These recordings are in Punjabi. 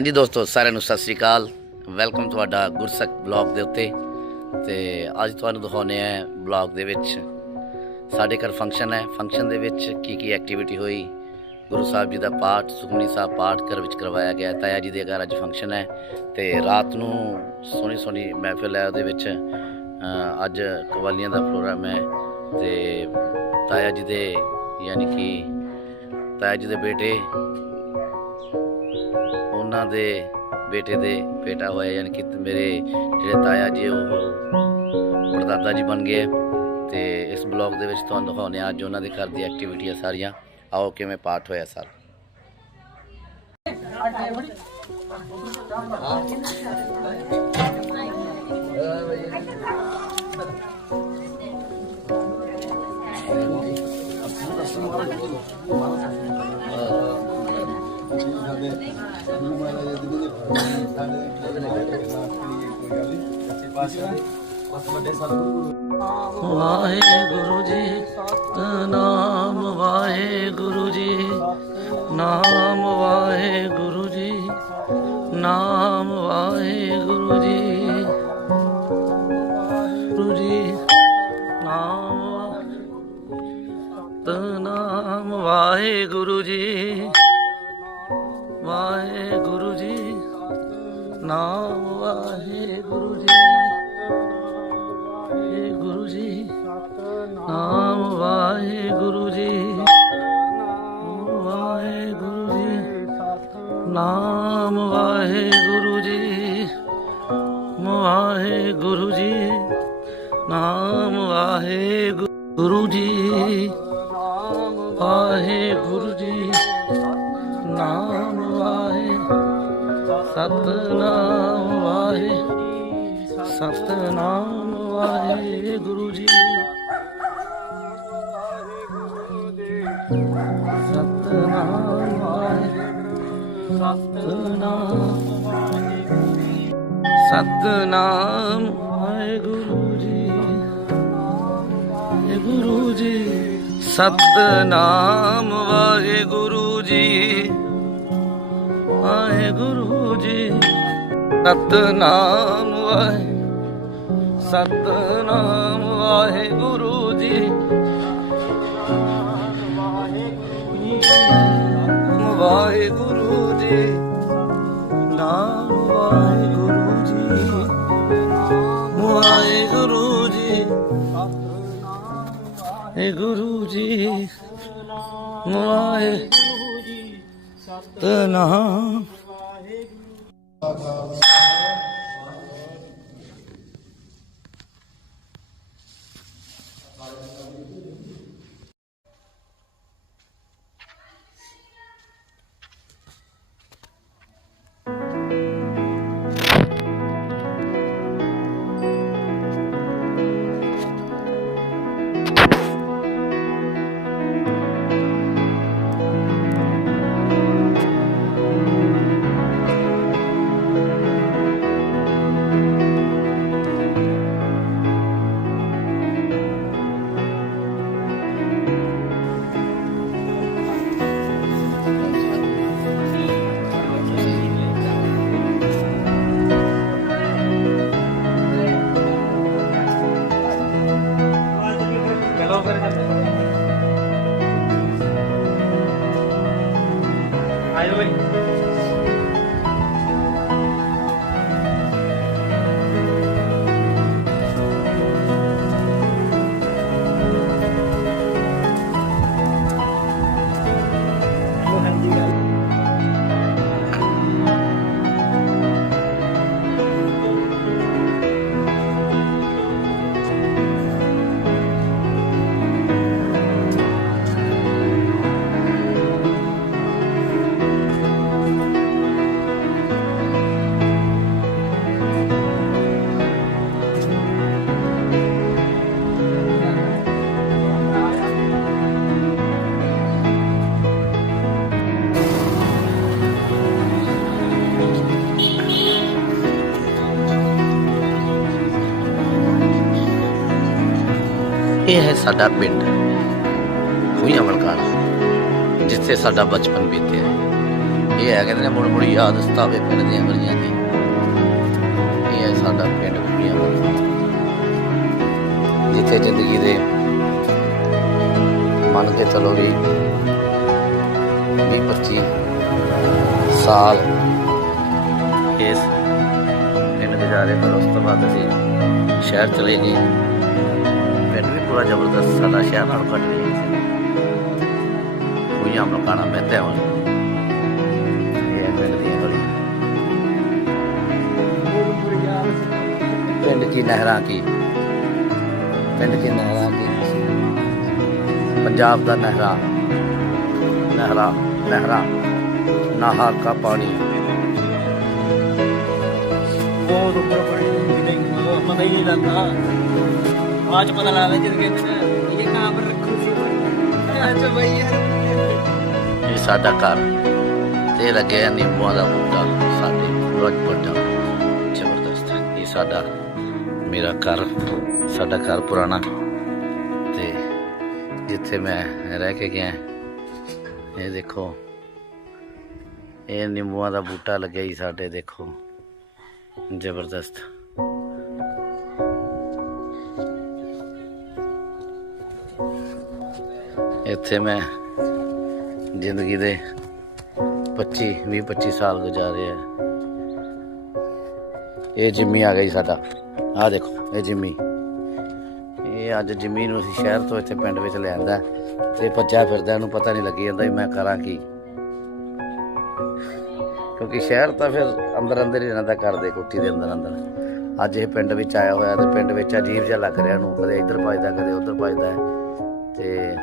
ਹਾਂਜੀ ਦੋਸਤੋ, ਸਾਰਿਆਂ ਨੂੰ ਸਤਿ ਸ੍ਰੀ ਅਕਾਲ। ਵੈਲਕਮ ਤੁਹਾਡਾ ਗੁਰਸਖ ਬਲੌਗ ਦੇ ਉੱਤੇ। ਤੇ ਅੱਜ ਤੁਹਾਨੂੰ ਦਿਖਾਉਨੇ ਆ ਬਲੌਗ ਦੇ ਵਿੱਚ ਸਾਡੇ ਘਰ ਫੰਕਸ਼ਨ ਹੈ। ਫੰਕਸ਼ਨ ਦੇ ਵਿੱਚ ਕੀ ਕੀ ਐਕਟੀਵਿਟੀ ਹੋਈ? ਗੁਰੂ ਸਾਹਿਬ ਜੀ ਦਾ ਪਾਠ, ਸੁਖਮਨੀ ਸਾਹਿਬ ਪਾਠ ਘਰ ਵਿੱਚ ਕਰਵਾਇਆ ਗਿਆ। ਤਾਇਆ ਜੀ ਦੇ ਘਰ ਅੱਜ ਫੰਕਸ਼ਨ ਹੈ। ਤੇ ਰਾਤ ਨੂੰ ਸੋਹਣੀ ਸੋਹਣੀ ਮਹਿਫਿਲ ਹੈ ਉਹਦੇ ਵਿੱਚ। ਅੱਜ ਕਵਾਲੀਆਂ ਦਾ ਪ੍ਰੋਗਰਾਮ ਹੈ। ਤੇ ਤਾਇਆ ਜੀ ਦੇ, ਯਾਨੀ ਕਿ ਤਾਇਆ ਜੀ ਦੇ ਬੇਟੇ ਉਹਨਾਂ ਦੇ ਬੇਟੇ ਦੇ ਬੇਟਾ ਹੋਇਆ, ਯਾਨੀ ਕਿ ਮੇਰੇ ਜਿਹੜੇ ਤਾਇਆ ਜੀ, ਉਹ ਪੜਦਾਦਾ ਜੀ ਬਣ ਗਏ ਤੇ ਇਸ ਬਲੌਗ ਦੇ ਵਿੱਚ ਤੁਹਾਨੂੰ ਦਿਖਾਉਂਦੇ ਹਾਂ, ਅੱਜ ਉਹਨਾਂ ਦੇ ਘਰ ਦੀ ਐਕਟੀਵਿਟੀਆਂ ਸਾਰੀਆਂ। ਆਓ, ਕਿਵੇਂ ਪਾਠ ਹੋਇਆ ਸਾਰਾ। ਵਾਹਿਗੁਰੂ ਜੀ, ਨਾਮ ਵਾਹਿਗੁਰੂ ਜੀ, ਨਾਮ ਵਾਹਿਗੁਰੂ ਜੀ, ਨਾਮ ਵਾਹਿਗੁਰੂ ਜੀ। ਗੁਰੂ ਜੀ, ਨਾਮ ਨਾਮ ਵਾਹਿਗੁਰੂ ਜੀ। ਨਾਮ ਵਾਹਿਗੁਰੂ ਜੀ। ਵਾਹਿਗੁਰੂ ਜੀ। ਨਾਮ ਵਾਹਿਗੁਰੂ ਜੀ। ਵਾਹਿਗੁਰੂ ਜੀ। ਨਾਮ ਵਾਹਿਗੁਰੂ ਜੀ। ਵਾਹਿਗੁਰੂ ਜੀ। ਨਾਮ ਵਾਹਿਗੁਰੂ ਜੀ। ਸਤਨਾਮ ਵਾਹਿ ਸਤਨਾਮ ਵਾਹਿਗੁਰੂ ਜੀ। ਸਤਨਾਮ ਵਾਹਿ ਸਤਨਾਮ ਸਤਨਾਮ ਵਾਹਿਗੁਰੂ ਜੀ। ਵਾਹਿਗੁਰੂ ਜੀ। ਸਤਨਾਮ ਵਾਹਿਗੁਰੂ ਜੀ। ਵਾਹਿਗੁਰੂ ਜੀ। ਸਤਨਾਮ ਵਾਹਿ ਸਤਨਾਮ ਵਾਹਿਗੁਰੂ ਜੀ। ਵਾਹਿਗੁਰੂ ਜੀ। ਨਾਮ ਵਾਹਿਗੁਰੂ ਜੀ। ਵਾਹਿਗੁਰੂ ਜੀ। ਵਾਹਿਗੁਰੂ ਜੀ। ਵਾਹਿਗੁਰੂ ਜੀ। ਸਤਨਾਮ ਇਹ ਹੈ ਸਾਡਾ ਪਿੰਡ। ਖੂਹੀਆਂ ਵਲਕਾਣਾ ਜਿੱਥੇ ਸਾਡਾ ਬਚਪਨ ਬੀਤਿਆ ਇਹ ਹੈ ਕਹਿੰਦੇ ਨੇ ਮੁੜ ਮੁੜ ਯਾਦ ਸਤਾਵੇ ਪਿੰਡ ਦੀਆਂ ਗਲੀਆਂ ਦੀ। ਇਹ ਹੈ ਸਾਡਾ ਪਿੰਡ ਕੁੜੀਆਂ ਜਿੱਥੇ ਜ਼ਿੰਦਗੀ ਦੇ ਮੰਨ ਕੇ ਚਲੋ ਵੀ 20 25 ਸਾਲ ਇਸ ਪਿੰਡ ਗੁਜ਼ਾਰੇ ਪਰ ਉਸ ਤੋਂ ਬਾਅਦ ਅਸੀਂ ਸ਼ਹਿਰ ਚਲੇ ਗਏ। ਪਿੰਡ ਵੀ ਪੂਰਾ ਜ਼ਬਰਦਸਤ ਸਾਡਾ ਸ਼ਹਿਰ ਨਾਲ ਘੱਟ ਨਹੀਂ ਸੀ ਕੋਈ ਆਮ ਲੋਕਾਂ ਨਾਲ ਬਹਿਤੇ ਹੋਣ ਇਹ ਹੈ ਪਿੰਡ ਦੀ ਗਲੀ ਪਿੰਡ ਕੀ ਨਹਿਰਾਂ ਕੀ ਪਿੰਡ ਕੀ ਨਹਿਰਾਂ ਕੀ पंजाब का नहरा नहरा नहरा नहर का पानी ਬਹੁਤ ਉੱਪਰ ਪੜੀ ਨਹੀਂ ਪਤਾ ਹੀ ਨਹੀਂ ਲੱਗਦਾ आज पता लगा जब कहते ना ये कहाँ पर रखो सी अच्छा भैया ਇਹ ਸਾਡਾ ਘਰ ਤੇ ਲੱਗੇ ਆ ਨਿੰਬੂਆਂ ਦਾ ਬੂਟਾ ਸਾਡੇ ਰੋਜ ਵੱਡਾ ਜ਼ਬਰਦਸਤ ਇਹ ਸਾਡਾ ਮੇਰਾ ਘਰ ਸਾਡਾ ਘਰ ਪੁਰਾਣਾ ਤੇ ਜਿੱਥੇ ਮੈਂ ਰਹਿ ਕੇ ਗਿਆ ਇਹ ਦੇਖੋ ਇਹ ਨਿੰਬੂਆਂ ਦਾ ਬੂਟਾ ਲੱਗਿਆ ਹੀ ਸਾਡੇ ਦੇਖੋ ਜ਼ਬਰਦਸਤ ਇੱਥੇ ਮੈਂ ਜ਼ਿੰਦਗੀ ਦੇ 25 20 25 ਸਾਲ ਗੁਜ਼ਾਰੇ ਆ। ਇਹ ਜਿੰਮੀ ਆ ਗਈ ਸਾਡਾ। ਆਹ ਦੇਖੋ, ਇਹ ਜਿੰਮੀ। ਇਹ ਅੱਜ ਜਿੰਮੀ ਨੂੰ ਅਸੀਂ ਸ਼ਹਿਰ ਤੋਂ ਇੱਥੇ ਪਿੰਡ ਵਿੱਚ ਲਿਆਂਦਾ ਤੇ ਭੱਜਾ ਫਿਰਦਾ, ਇਹਨੂੰ ਪਤਾ ਨਹੀਂ ਲੱਗੀ ਜਾਂਦਾ ਵੀ ਮੈਂ ਕਰਾਂ ਕੀ। ਕਿਉਂਕਿ ਸ਼ਹਿਰ ਤਾਂ ਫਿਰ ਅੰਦਰ ਅੰਦਰ ਹੀ ਰਹਿੰਦਾ, ਘਰ ਦੇ ਕੋਠੀ ਦੇ ਅੰਦਰ ਅੰਦਰ ਅੱਜ ਇਹ ਪਿੰਡ ਵਿੱਚ ਆਇਆ ਹੋਇਆ ਤੇ ਪਿੰਡ ਵਿੱਚ ਅਜੀਬ ਜਿਹਾ ਲੱਗ ਰਿਹਾ ਨੂੰ ਕਦੇ ਇੱਧਰ ਭੱਜਦਾ, ਕਦੇ ਉੱਧਰ ਭੱਜਦਾ। ਹੈ ਤੇ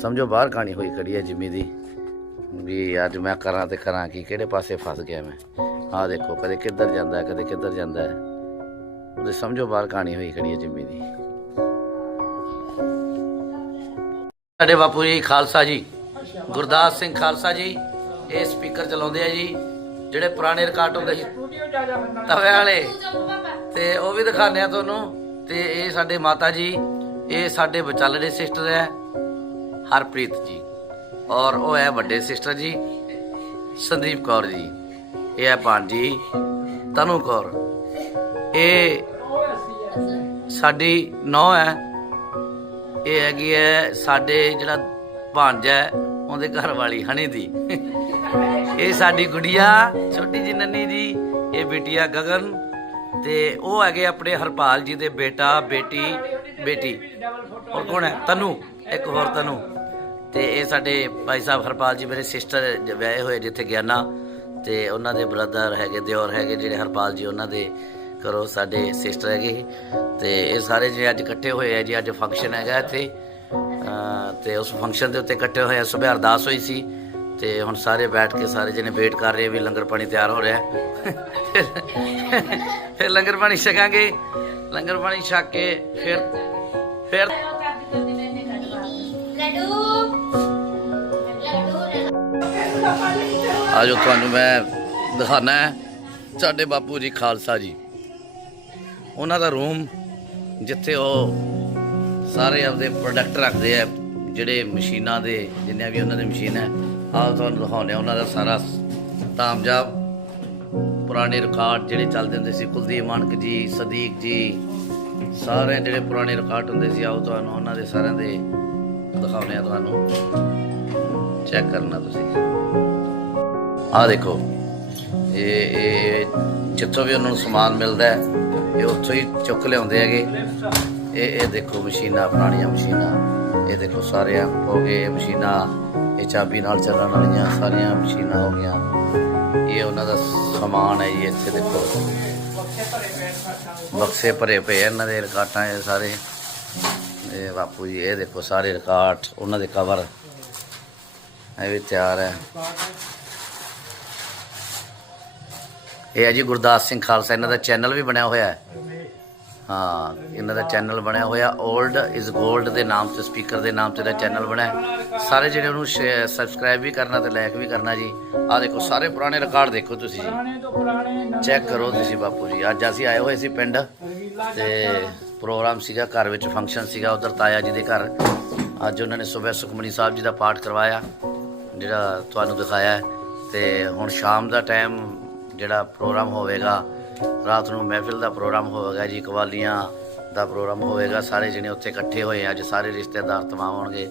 ਸਮਝੋ, ਬਾਹਰ ਕਹਾਣੀ ਹੋਈ ਖੜੀ ਹੈ ਜਿੰਮੀ ਦੀ, ਵੀ ਅੱਜ ਮੈਂ ਕਰਾਂ ਤੇ ਕਰਾਂ ਕੀ, ਕਿਹੜੇ ਪਾਸੇ ਫਸ ਗਿਆ ਮੈਂ? ਆਹ ਦੇਖੋ, ਕਦੇ ਕਿੱਧਰ ਜਾਂਦਾ ਹੈ ਕਦੇ ਕਿੱਧਰ ਜਾਂਦਾ ਹੈ। ਉਹਦੇ ਸਮਝੋ, ਬਾਹਰ ਕਹਾਣੀ ਹੋਈ ਖੜੀ ਹੈ ਜਿੰਮੀ ਦੀ। ਸਾਡੇ ਬਾਪੂ ਜੀ, ਖਾਲਸਾ ਜੀ, ਗੁਰਦਾਸ ਸਿੰਘ ਖਾਲਸਾ ਜੀ, ਇਹ ਸਪੀਕਰ ਚਲਾਉਂਦੇ ਆ ਜੀ, ਜਿਹੜੇ ਪੁਰਾਣੇ ਰਿਕਾਰਡ ਹੁੰਦੇ ਸੀ ਤਵੇ ਵਾਲੇ। ਤੇ ਉਹ ਵੀ ਦਿਖਾਉਂਦੇ ਆ ਤੁਹਾਨੂੰ, ਤੇ ਇਹ ਸਾਡੇ ਮਾਤਾ ਜੀ, ਇਹ ਸਾਡੇ ਵਿਚਾਲੜੇ ਸਿਸਟਰ ਹੈ। ਹਰਪ੍ਰੀਤ ਜੀ। ਔਰ ਉਹ ਹੈ ਵੱਡੇ ਸਿਸਟਰ ਜੀ, ਸੰਦੀਪ ਕੌਰ ਜੀ। ਇਹ ਹੈ ਭਾਂਜੀ ਤਨੂ ਕੌਰ। ਇਹ ਸਾਡੀ ਨੌ ਹੈ। ਇਹ ਹੈਗੀ ਹੈ ਸਾਡੇ ਜਿਹੜਾ ਭਾਂਜਾ ਹੈ, ਉਹਦੇ ਘਰ ਵਾਲੀ ਹਣੀ ਦੀ। ਇਹ ਸਾਡੀ ਗੁੜੀਆ, ਛੋਟੀ ਜੀ ਨੰਨੀ ਜੀ, ਇਹ ਬਿਟਿਆ ਗਗਨ ਤੇ ਉਹ ਹੈਗੇ ਆਪਣੇ ਹਰਪਾਲ ਜੀ ਦੇ ਬੇਟਾ, ਬੇਟੀ ਬੇਟੀ। ਔਰ ਕੌਣ ਹੈ? ਤਨੂ, ਇੱਕ ਹੋਰ ਤਨੂ। ਤੇ ਇਹ ਸਾਡੇ ਭਾਈ ਸਾਹਿਬ ਹਰਪਾਲ ਜੀ ਮੇਰੇ ਸਿਸਟਰ ਵਿਆਹੇ ਹੋਏ ਜਿੱਥੇ ਗਿਆਨਾ, ਤੇ ਉਹਨਾਂ ਦੇ ਬ੍ਰਦਰ ਹੈਗੇ ਦਿਓਰ ਹੈਗੇ ਜਿਹੜੇ ਹਰਪਾਲ ਜੀ, ਉਹਨਾਂ ਦੇ ਕਰੋ ਸਾਡੇ ਸਿਸਟਰ ਹੈਗੇ ਤੇ ਇਹ ਸਾਰੇ ਜਿਹੜੇ ਅੱਜ ਇਕੱਠੇ ਹੋਏ ਆ ਜੀ, ਅੱਜ ਫੰਕਸ਼ਨ ਹੈਗਾ ਇੱਥੇ। ਅਹ ਤੇ ਉਸ ਫੰਕਸ਼ਨ ਦੇ ਉੱਤੇ ਇਕੱਠੇ ਹੋਏ ਆ ਸਵੇਰ ਅਰਦਾਸ ਹੋਈ ਸੀ। ਤੇ ਹੁਣ ਸਾਰੇ ਬੈਠ ਕੇ ਸਾਰੇ ਜਣੇ ਵੇਟ ਕਰ ਰਹੇ ਵੀ ਲੰਗਰ ਪਾਣੀ ਤਿਆਰ ਹੋ ਰਿਹਾ। ਫਿਰ ਲੰਗਰ ਪਾਣੀ ਛਕਾਂਗੇ। ਲੰਗਰ ਪਾਣੀ ਛਕ ਕੇ ਫਿਰ ਫਿਰ ਆਜੋ ਤੁਹਾਨੂੰ ਮੈਂ ਦਿਖਾਣਾ ਹੈ ਸਾਡੇ ਬਾਪੂ ਜੀ ਖਾਲਸਾ ਜੀ। ਉਹਨਾਂ ਦਾ ਰੂਮ ਜਿੱਥੇ ਉਹ ਸਾਰੇ ਆਪਦੇ ਪ੍ਰੋਡਕਟ ਰੱਖਦੇ ਆ, ਜਿਹੜੇ ਮਸ਼ੀਨਾਂ ਦੇ, ਜਿੰਨੀਆਂ ਵੀ ਉਹਨਾਂ ਦੀ ਮਸ਼ੀਨ ਹੈ, ਆਹ ਤੁਹਾਨੂੰ ਦਿਖਾਉਂਦੇ ਆ। ਉਹਨਾਂ ਦਾ ਸਾਰਾ ਤਾਮਜਾਬ ਪੁਰਾਣੇ ਰਿਕਾਰਡ ਜਿਹੜੇ ਚੱਲਦੇ ਹੁੰਦੇ ਸੀ, ਕੁਲਦੀਪ ਮਾਨਕ ਜੀ, ਸਦੀਕ ਜੀ ਸਾਰੇ ਜਿਹੜੇ ਪੁਰਾਣੇ ਰਿਕਾਰਡ ਹੁੰਦੇ ਸੀ, ਆਓ ਤੁਹਾਨੂੰ ਉਹਨਾਂ ਦੇ ਸਾਰਿਆਂ ਦੇ ਦਿਖਾਉਂਦੇ ਆ ਤੁਹਾਨੂੰ। ਚੈੱਕ ਕਰਨਾ ਤੁਸੀਂ। ਆਹ ਦੇਖੋ। ਇਹ ਇਹ ਜਿੱਥੋਂ ਵੀ ਉਹਨਾਂ ਨੂੰ ਸਮਾਨ ਮਿਲਦਾ ਹੈ, ਇਹ ਉੱਥੋਂ ਹੀ ਚੁੱਕ ਲਿਆਉਂਦੇ ਹੈਗੇ। ਇਹ ਇਹ ਦੇਖੋ ਮਸ਼ੀਨਾਂ, ਪੁਰਾਣੀਆਂ ਮਸ਼ੀਨਾਂ। ਇਹ ਦੇਖੋ ਸਾਰੇ ਹੋ ਗਏ ਮਸ਼ੀਨਾਂ। ਇਹ ਚਾਬੀ ਨਾਲ ਚੱਲਣ ਵਾਲੀਆਂ ਸਾਰੀਆਂ ਮਸ਼ੀਨਾਂ ਹੋ ਗਈਆਂ। ਇਹ ਉਹਨਾਂ ਦਾ ਸਮਾਨ ਹੈ ਜੀ, ਇੱਥੇ ਦੇਖੋ। ਬਕਸੇ ਭਰੇ ਪਏ ਇਹਨਾਂ ਦੇ ਰਿਕਾਰਡਾਂ ਇਹ ਸਾਰੇ। ਇਹ ਬਾਪੂ ਜੀ, ਇਹ ਦੇਖੋ ਸਾਰੇ ਰਿਕਾਰਡ, ਉਹਨਾਂ ਦੇ ਕਵਰ ਇਹ ਵੀ ਤਿਆਰ ਹੈ। ਇਹ ਹੈ ਜੀ ਗੁਰਦਾਸ ਸਿੰਘ ਖਾਲਸਾ, ਇਹਨਾਂ ਦਾ ਚੈਨਲ ਵੀ ਬਣਿਆ ਹੋਇਆ ਹੈ। ਹਾਂ, ਇਹਨਾਂ ਦਾ ਚੈਨਲ ਬਣਿਆ ਹੋਇਆ 올ਡ ਇਜ਼ 골ਡ ਦੇ ਨਾਮ ਤੇ ਸਪੀਕਰ ਦੇ ਨਾਮ ਤੇ ਦਾ ਚੈਨਲ ਬਣਿਆ ਸਾਰੇ ਜਿਹੜੇ ਉਹਨੂੰ ਸਬਸਕ੍ਰਾਈਬ ਵੀ ਕਰਨਾ ਤੇ ਲਾਈਕ ਵੀ ਕਰਨਾ ਜੀ। ਆਹ ਦੇਖੋ, ਸਾਰੇ ਪੁਰਾਣੇ ਰਿਕਾਰਡ ਦੇਖੋ ਤੁਸੀਂ ਜੀ। ਚੈੱਕ ਕਰੋ ਤੁਸੀਂ ਬਾਪੂ ਜੀ। ਅੱਜ ਅਸੀਂ ਆਏ ਹੋਏ ਸੀ ਪਿੰਡ ਤੇ ਪ੍ਰੋਗਰਾਮ ਸੀਗਾ, ਘਰ ਵਿੱਚ ਫੰਕਸ਼ਨ ਸੀਗਾ, ਉਧਰ ਤਾਇਆ ਜੀ ਦੇ ਘਰ। ਅੱਜ ਉਹਨਾਂ ਨੇ ਸਵੇਰ ਸੁਖਮਨੀ ਸਾਹਿਬ ਜੀ ਦਾ ਪਾਠ ਕਰਵਾਇਆ, ਜਿਹੜਾ ਤੁਹਾਨੂੰ ਦਿਖਾਇਆ ਹੈ। ਤੇ ਹੁਣ ਸ਼ਾਮ ਦਾ ਟਾਈਮ ਜਿਹੜਾ ਪ੍ਰੋਗਰਾਮ ਹੋਵੇਗਾ ਰਾਤ ਨੂੰ ਮਹਿਫਿਲ ਦਾ ਪ੍ਰੋਗਰਾਮ ਹੋਵੇਗਾ ਜੀ ਕਵਾਲੀਆਂ ਦਾ ਪ੍ਰੋਗਰਾਮ ਹੋਵੇਗਾ ਸਾਰੇ ਜਣੇ ਉੱਥੇ ਇਕੱਠੇ ਹੋਏ ਅੱਜ ਸਾਰੇ ਰਿਸ਼ਤੇਦਾਰ ਤਮਾਮ ਹੋਣਗੇ।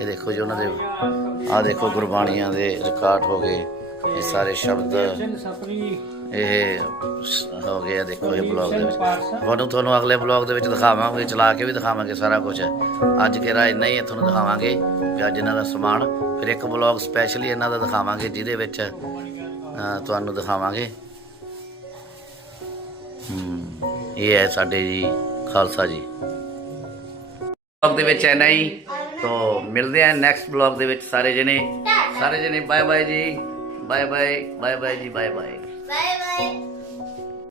ਇਹ ਦੇਖੋ ਜੀ ਉਹਨਾਂ ਦੇ ਆ ਦੇਖੋ ਗੁਰਬਾਣੀਆਂ ਦੇ ਰਿਕਾਰਡ ਹੋ ਗਏ ਇਹ ਸਾਰੇ ਸ਼ਬਦ ਇਹ ਸ- ਹੋ ਗਿਆ ਦੇਖੋ ਇਹ ਬਲੌਗ ਦੇ ਵਿੱਚ। ਤੁਹਾਨੂੰ ਤੁਹਾਨੂੰ ਅਗਲੇ ਬਲੌਗ ਦੇ ਵਿੱਚ ਦਿਖਾਵਾਂਗੇ ਚਲਾ ਕੇ ਵੀ ਦਿਖਾਵਾਂਗੇ ਸਾਰਾ ਕੁਝ ਅੱਜ ਕਿਹੜਾ ਇੰਨਾ ਹੀ ਹੈ, ਤੁਹਾਨੂੰ ਦਿਖਾਵਾਂਗੇ ਵੀ ਅੱਜ ਇਹਨਾਂ ਦਾ ਸਮਾਨ ਫਿਰ ਇੱਕ ਬਲੌਗ ਸਪੈਸ਼ਲੀ ਇਹਨਾਂ ਦਾ ਦਿਖਾਵਾਂਗੇ ਜਿਹਦੇ ਵਿੱਚ ਤੁਹਾਨੂੰ ਦਿਖਾਵਾਂਗੇ। ਹਮ, ਇਹ ਹੈ ਸਾਡੇ ਜੀ ਖਾਲਸਾ ਜੀ। ਬਲੌਗ ਦੇ ਵਿੱਚ ਇੰਨਾ ਹੀ। ਤੋਂ ਮਿਲਦੇ ਆ ਨੈਕਸਟ ਬਲੌਗ ਦੇ ਵਿੱਚ ਸਾਰੇ ਜਣੇ। ਸਾਰੇ ਜਣੇ ਬਾਏ ਬਾਏ ਜੀ। ਬਾਏ ਬਾਏ ਬਾਏ ਬਾਏ ਜੀ ਬਾਏ ਬਾਏ